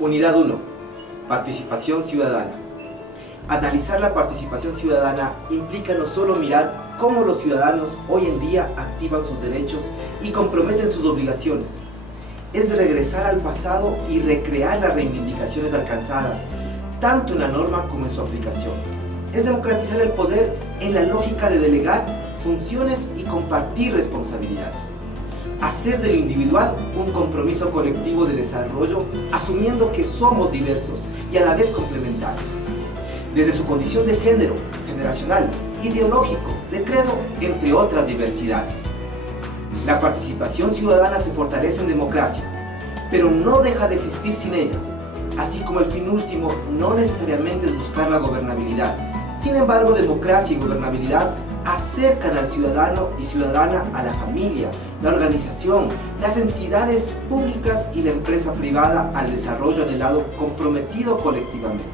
Unidad 1. Participación ciudadana. Analizar la participación ciudadana implica no solo mirar cómo los ciudadanos hoy en día activan sus derechos y comprometen sus obligaciones. Es regresar al pasado y recrear las reivindicaciones alcanzadas, tanto en la norma como en su aplicación. Es democratizar el poder en la lógica de delegar funciones y compartir responsabilidades. Hacer de lo individual un compromiso colectivo de desarrollo, asumiendo que somos diversos y a la vez complementarios. Desde su condición de género, generacional, ideológico, de credo, entre otras diversidades. La participación ciudadana se fortalece en democracia, pero no deja de existir sin ella, así como el fin último no necesariamente es buscar la gobernabilidad. Sin embargo, democracia y gobernabilidad acercan al ciudadano y ciudadana a la familia, la organización, las entidades públicas y la empresa privada al desarrollo anhelado comprometido colectivamente.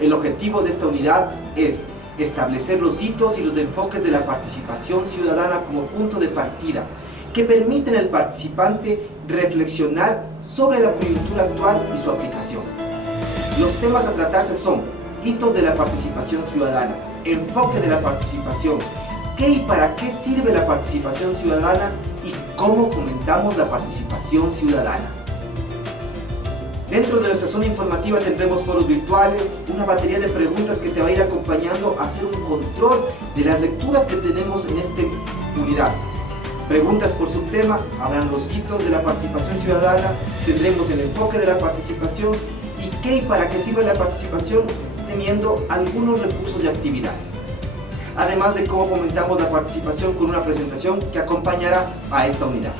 El objetivo de esta unidad es establecer los hitos y los enfoques de la participación ciudadana como punto de partida, que permiten al participante reflexionar sobre la coyuntura actual y su aplicación. Los temas a tratarse son hitos de la participación ciudadana, enfoque de la participación, qué y para qué sirve la participación ciudadana y cómo fomentamos la participación ciudadana. Dentro de nuestra zona informativa tendremos foros virtuales, una batería de preguntas que te va a ir acompañando a hacer un control de las lecturas que tenemos en esta unidad. Preguntas por subtema, habrán los hitos de la participación ciudadana, tendremos el enfoque de la participación y qué y para qué sirve la participación, teniendo algunos recursos y actividades. Además de cómo fomentamos la participación con una presentación que acompañará a esta unidad.